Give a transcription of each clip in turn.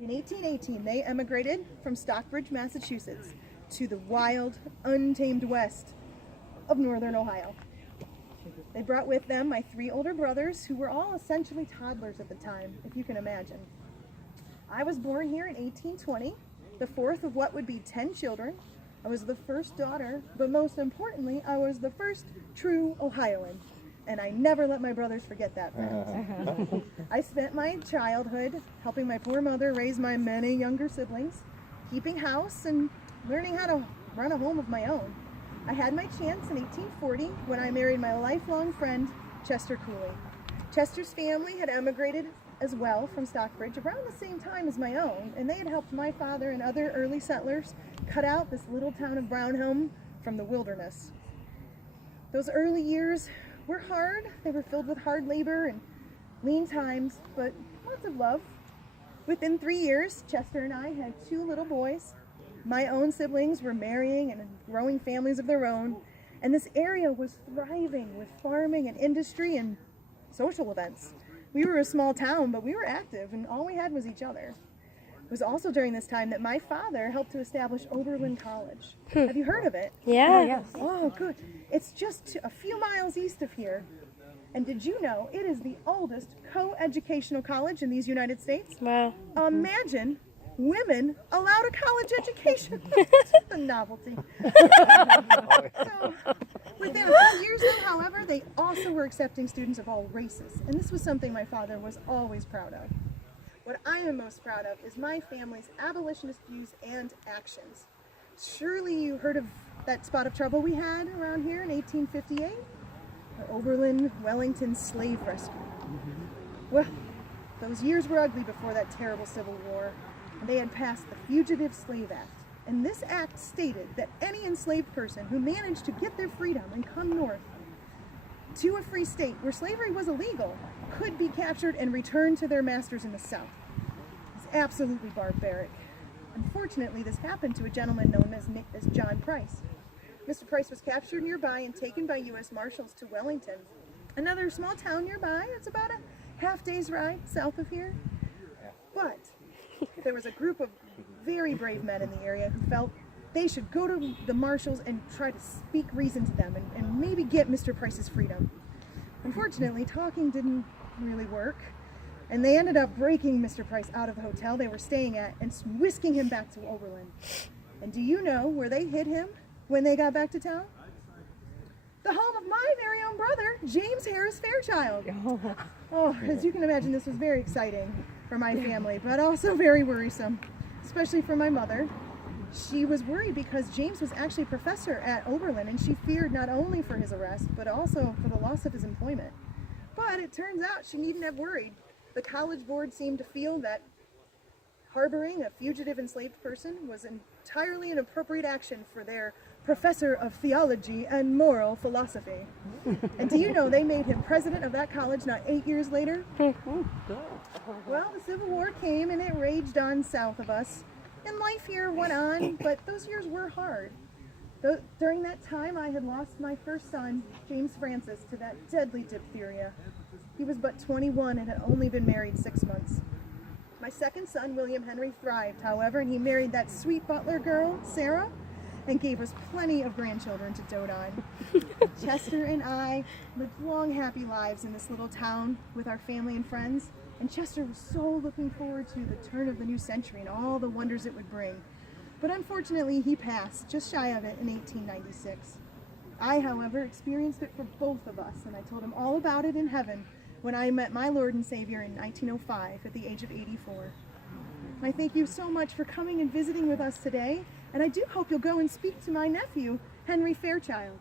In 1818, they emigrated from Stockbridge, Massachusetts, to the wild, untamed west of northern Ohio. They brought with them my 3 older brothers, who were all essentially toddlers at the time, if you can imagine. I was born here in 1820, the 4th of what would be 10 children. I was the first daughter, but most importantly, I was the first true Ohioan. And I never let my brothers forget that fact. I spent my childhood helping my poor mother raise my many younger siblings, keeping house, and learning how to run a home of my own. I had my chance in 1840 when I married my lifelong friend, Chester Cooley. Chester's family had emigrated as well from Stockbridge around the same time as my own, and they had helped my father and other early settlers cut out this little town of Brownhelm from the wilderness. Those early years were hard. They were filled with hard labor and lean times, but lots of love. Within 3 years, Chester and I had 2 little boys. My own siblings were marrying and growing families of their own, and this area was thriving with farming and industry and social events. We were a small town, but we were active, and all we had was each other. It was also during this time that my father helped to establish Oberlin College. Have you heard of it? Yeah. Yes. Oh, good. It's just a few miles east of here. And did you know it is the oldest co-educational college in these United States? Wow. Imagine women allowed a college education. The novelty. So, within a few years, though, however, they also were accepting students of all races. And this was something my father was always proud of. What I am most proud of is my family's abolitionist views and actions. Surely you heard of that spot of trouble we had around here in 1858? The Oberlin Wellington slave rescue. Well, those years were ugly before that terrible Civil War, and they had passed the Fugitive Slave Act. And this act stated that any enslaved person who managed to get their freedom and come north to a free state where slavery was illegal could be captured and returned to their masters in the South. It's absolutely barbaric. Unfortunately, this happened to a gentleman known as John Price. Mr. Price was captured nearby and taken by U.S. Marshals to Wellington, another small town nearby. It's about a half-day's ride south of here. But there was a group of very brave men in the area who felt they should go to the Marshals and try to speak reason to them and maybe get Mr. Price's freedom. Unfortunately, talking didn't really work, and they ended up breaking Mr. Price out of the hotel they were staying at and whisking him back to Oberlin. And do you know where they hid him when they got back to town? The home of my very own brother, James Harris Fairchild. Oh, as you can imagine, this was very exciting for my family, but also very worrisome, especially for my mother. She was worried because James was actually a professor at Oberlin, and she feared not only for his arrest, but also for the loss of his employment. But it turns out she needn't have worried. The college board seemed to feel that harboring a fugitive enslaved person was entirely an appropriate action for their professor of theology and moral philosophy. And do you know they made him president of that college not 8 years later? Well, the Civil War came and it raged on south of us. And life here went on, but those years were hard. During that time, I had lost my first son, James Francis, to that deadly diphtheria. He was but 21 and had only been married 6 months. My second son, William Henry, thrived, however, and he married that sweet butler girl, Sarah, and gave us plenty of grandchildren to dote on. Chester and I lived long, happy lives in this little town with our family and friends. And Chester was so looking forward to the turn of the new century and all the wonders it would bring. But unfortunately, he passed just shy of it in 1896. I, however, experienced it for both of us, and I told him all about it in heaven when I met my Lord and Savior in 1905 at the age of 84. I thank you so much for coming and visiting with us today, and I do hope you'll go and speak to my nephew, Henry Fairchild.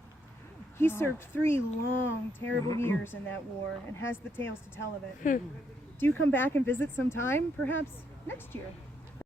He served 3 long, terrible years in that war and has the tales to tell of it. Do come back and visit sometime, perhaps next year.